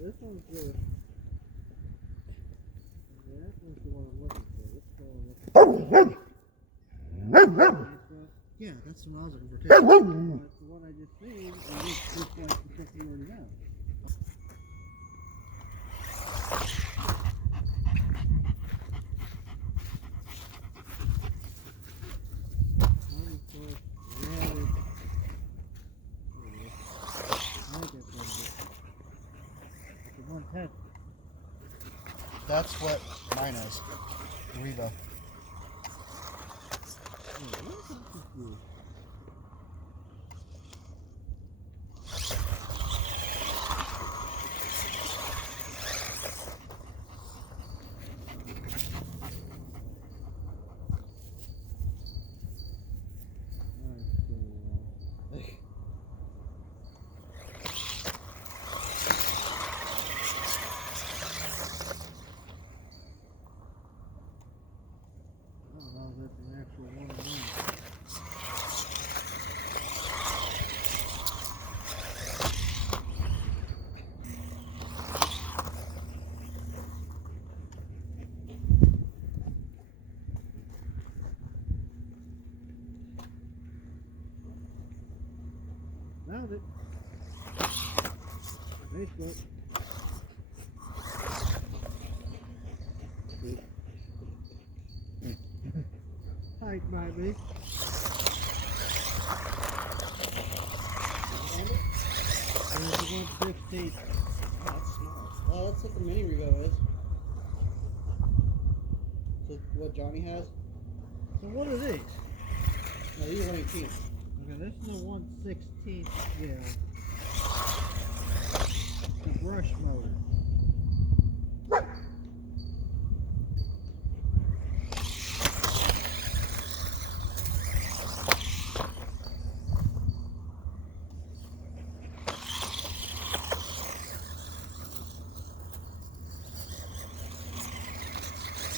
This one's good. Yeah, that one's the one I'm looking for. Let's go and look. Yeah, that's the one I was looking for too. That's the one I just seen, and this looks like the stuff you already have. That's what mine is. Reba. Found it. Facebook. Height might be. There's the 116. Oh, that's small. Oh, that's what the mini Rebo is. So what Johnny has? So what are these? No, these are 118. Okay, this is the 116 scale. The brush motor.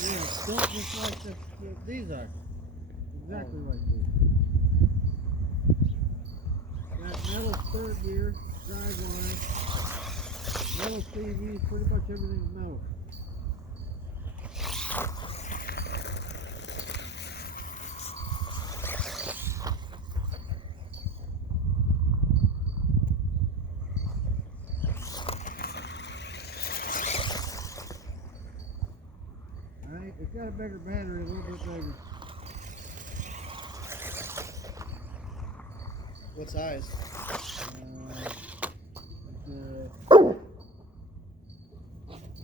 Yeah, built just like these are. Exactly like these. Got metal third gear, drive line, metal TV, pretty much everything's metal. Alright, it's got a bigger battery, a little bit bigger. What size?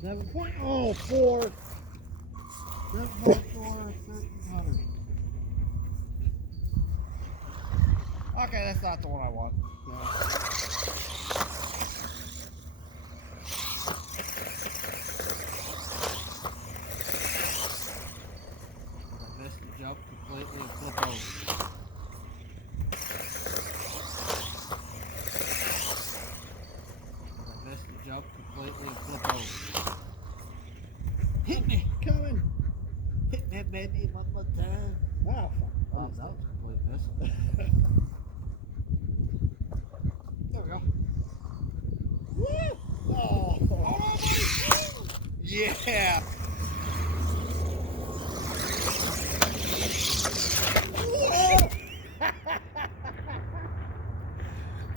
7.04. 1300. Okay, that's not the one I want. No. Best to jump completely and flip over. Best to jump completely and flip over. Hit me, coming. Hit me, baby, one more time. Wow. Oh, that was a complete miss. There we go. Woo! Oh. Yeah.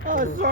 Oh, sorry.